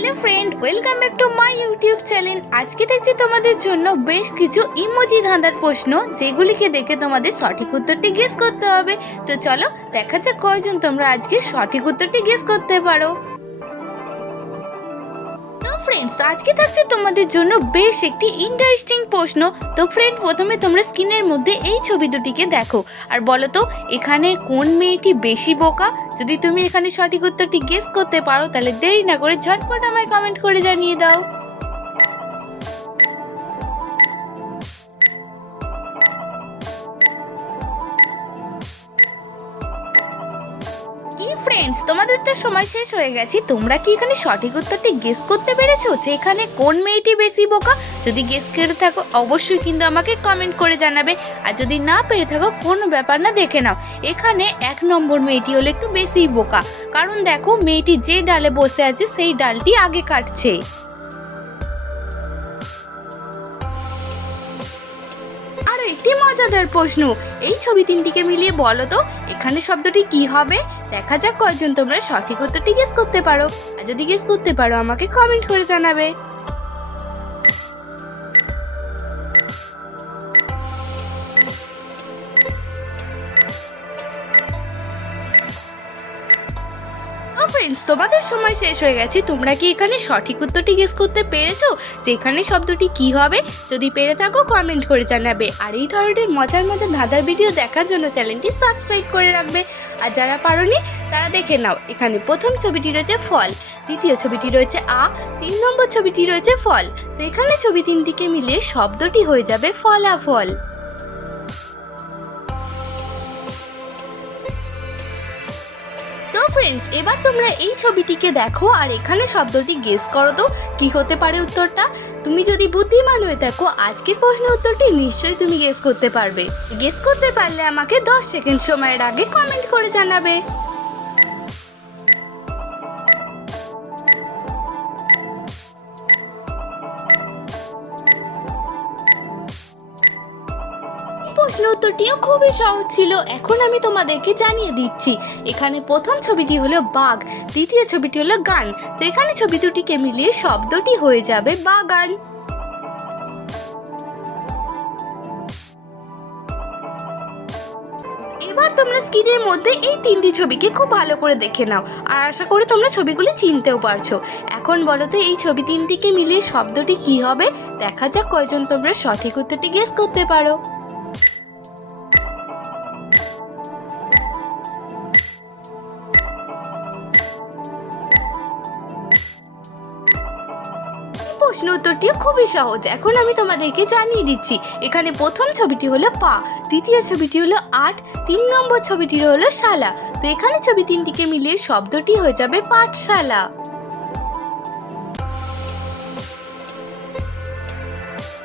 Hello friend, welcome back to my YouTube channel. আজকে দেখছি তোমাদের জন্য বেশ কিছু ইমোজি ধাঁধার প্রশ্ন, যেগুলিকে দেখে তোমাদের সঠিক উত্তরটি গেস করতে হবে। তো চলো, দেখা যাক কয়জন তোমরা আজকে সঠিক উত্তরটি গেস করতে পারো। ফ্রেন্ডস আজকে থাকছে তোমাদের জন্য বেশ একটি ইন্টারেস্টিং প্রশ্ন। তো ফ্রেন্ড প্রথমে তোমরা স্ক্রিনের মধ্যে এই ছবি দুটিকে দেখো। আর বলো তো এখানে কোন মেয়েটি বেশি বোকা? যদি তুমি এখানে সঠিক উত্তরটি গেস করতে পারো, তাহলে দেরি না করে ঝটপট আমায় কমেন্ট করে জানিয়ে দাও। ফ্রেন্ডস তোমাদের তো সময় শেষ হয়ে গেছে। তোমরা কি এখানে সঠিক উত্তরটি গেস করতে পেরেছ? যে এখানে কোন মেয়েটি বেশি বোকা? যদি গেস করে থাকো, অবশ্যই কিন্তু আমাকে কমেন্ট করে জানাবে। আর যদি না পেরে থাকো, কোনো ব্যাপার না, দেখে নাও। এখানে এক নম্বর মেয়েটি হলো একটু বেশি বোকা। কারণ দেখো, মেয়েটি যে ডালে বসে আছে, সেই ডালটি আগে কাটছে। মজাদার প্রশ্ন। এই ছবি তিনটিকে মিলিয়ে বলো তো, এখানে শব্দটি কি হবে? দেখা যাক কয়জন তোমরা সঠিক উত্তরটি গেস করতে পারো। আর যদি গেস করতে পারো, আমাকে কমেন্ট করে জানাবে। ফ্রেন্ডস তোমাদের সময় শেষ হয়ে গেছে। তোমরা কি এখানে সঠিক উত্তরটি গেস করতে পেরেছ? যে এখানে শব্দটি কি হবে, যদি পেরে থাকো কমেন্ট করে জানাবে। আর এই ধরনের মজার মজার ধাঁধার ভিডিও দেখার জন্য চ্যানেলটি সাবস্ক্রাইব করে রাখবে। আর যারা পারোনি, তারা দেখে নাও, এখানে প্রথম ছবিটি রয়েছে ফল। দ্বিতীয় ছবিটি রয়েছে আ, তিন নম্বর ছবিটি রয়েছে ফল। তো এখানে ছবি তিনটিকে মিলিয়ে শব্দটি হয়ে যাবে ফলাফল। ফ্রেন্ডস এবার তোমরা এই ছবিটিকে দেখো আর এখানে শব্দটি গেস করো তো, কি হতে পারে উত্তরটা? তুমি যদি বুদ্ধিমান হয়ে থাকো, আজকের প্রশ্নের উত্তরটি নিশ্চয়ই তুমি গেস করতে পারবে। গেস করতে পারলে আমাকে দশ সেকেন্ড সময়ের আগে কমেন্ট করে জানাবে। প্রশ্ন উত্তরটিও খুবই সহজ ছিল। এখন আমি তোমাদেরকে জানিয়ে দিচ্ছি। এখানে প্রথম ছবিটি হলো বাঘ, দ্বিতীয় ছবিটি হলো গান। তো এখানে ছবি দুটিকে মিলিয়ে শব্দটি হয়ে যাবে বাগান। এবার তোমরা স্ক্রিনের মধ্যে এই তিনটি ছবিকে খুব ভালো করে দেখে নাও। আর আশা করি তোমরা ছবিগুলি চিনতেও পারছ। এখন বলো তো, এই ছবি তিনটিকে মিলিয়ে শব্দটি কি হবে? দেখা যাক কয়জন তোমরা সঠিক উত্তরটি গেস করতে পারো। প্রশ্ন উত্তরটি খুবই সহজ। এখন আমি তোমাদেরকে জানিয়ে দিচ্ছি, এখানে প্রথম ছবিটি হলো পা, দ্বিতীয় ছবিটি হলো আট, তিন নম্বর ছবিটি হলো শালা। তো এখানে ছবি তিনটিকে মিলিয়ে শব্দটি হয়ে যাবে পাঠশালা।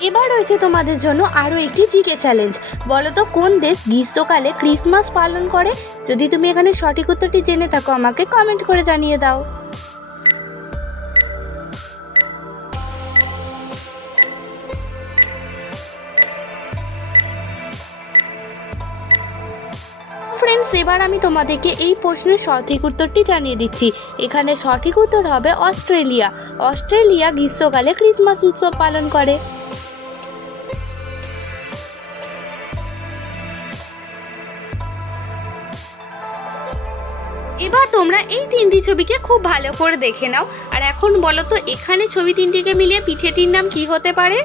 এবার রয়েছে তোমাদের জন্য আরও একটি জিকে চ্যালেঞ্জ। বলো তো কোন দেশ গ্রীষ্মকালে ক্রিসমাস পালন করে? যদি তুমি এখানে সঠিক উত্তরটি জেনে থাকো, আমাকে কমেন্ট করে জানিয়ে দাও। ফ্রেন্ডস এবার আমি তোমাদেরকে এই প্রশ্নের সঠিক উত্তরটি জানিয়ে দিচ্ছি। এখানে সঠিক উত্তর হবে অস্ট্রেলিয়া। অস্ট্রেলিয়া গ্রীষ্মকালে ক্রিসমাস উৎসব পালন করে। এবার তোমরা এই তিনটি ছবিকে খুব ভালো করে দেখে নাও। আর এখন বলো তো, এখানে ছবি তিনটিকে মিলিয়ে পিঠেটির নাম কি হতে পারে?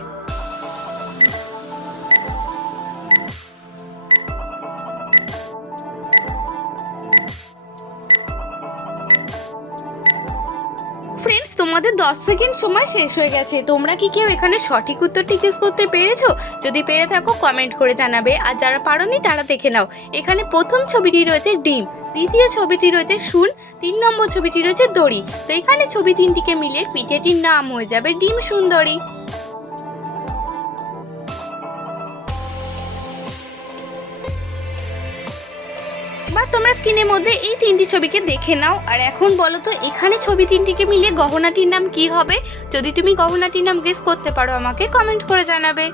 ফ্রেন্ডস তোমাদের দশ সেকেন্ড সময় শেষ হয়ে গেছে। তোমরা কি কেউ এখানে সঠিক উত্তরটি গেস করতে পেরেছ? যদি পেরে থাকো কমেন্ট করে জানাবে। আর যারা পারোনি, তারা দেখে নাও। এখানে প্রথম ছবিটি রয়েছে ডিম। দ্বিতীয় ছবিটি রয়েছে শুন। তিন নম্বর ছবিটি রয়েছে দড়ি। তো এখানে ছবি তিনটিকে মিলিয়ে পিঠেটির নাম হয়ে যাবে ডিম সুন্দরী। এবার তোমরা স্ক্রিনের মধ্যে এই তিনটি ছবিকে দেখে নাও। আর এখন বলো তো, এখানে ছবি তিনটিকে মিলিয়ে গহনাটির নাম কি হবে? যদি তুমি গহনাটির নাম গেস করতে পারো, আমাকে কমেন্ট করে জানাবে।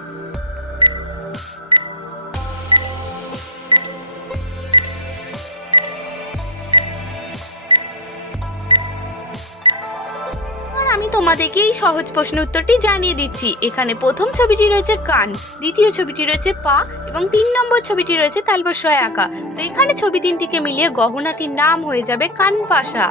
তোমাদেরকে এই সহজ প্রশ্ন উত্তরটি জানিয়ে দিচ্ছি। এখানে প্রথম ছবিটি রয়েছে কান, দ্বিতীয় ছবিটি রয়েছে পা এবং তিন নম্বর ছবিটি রয়েছে তালবসায় আঁকা তো এখানে ছবি তিনটিকে মিলিয়ে গহনাটির নাম হয়ে যাবে কানপাশা।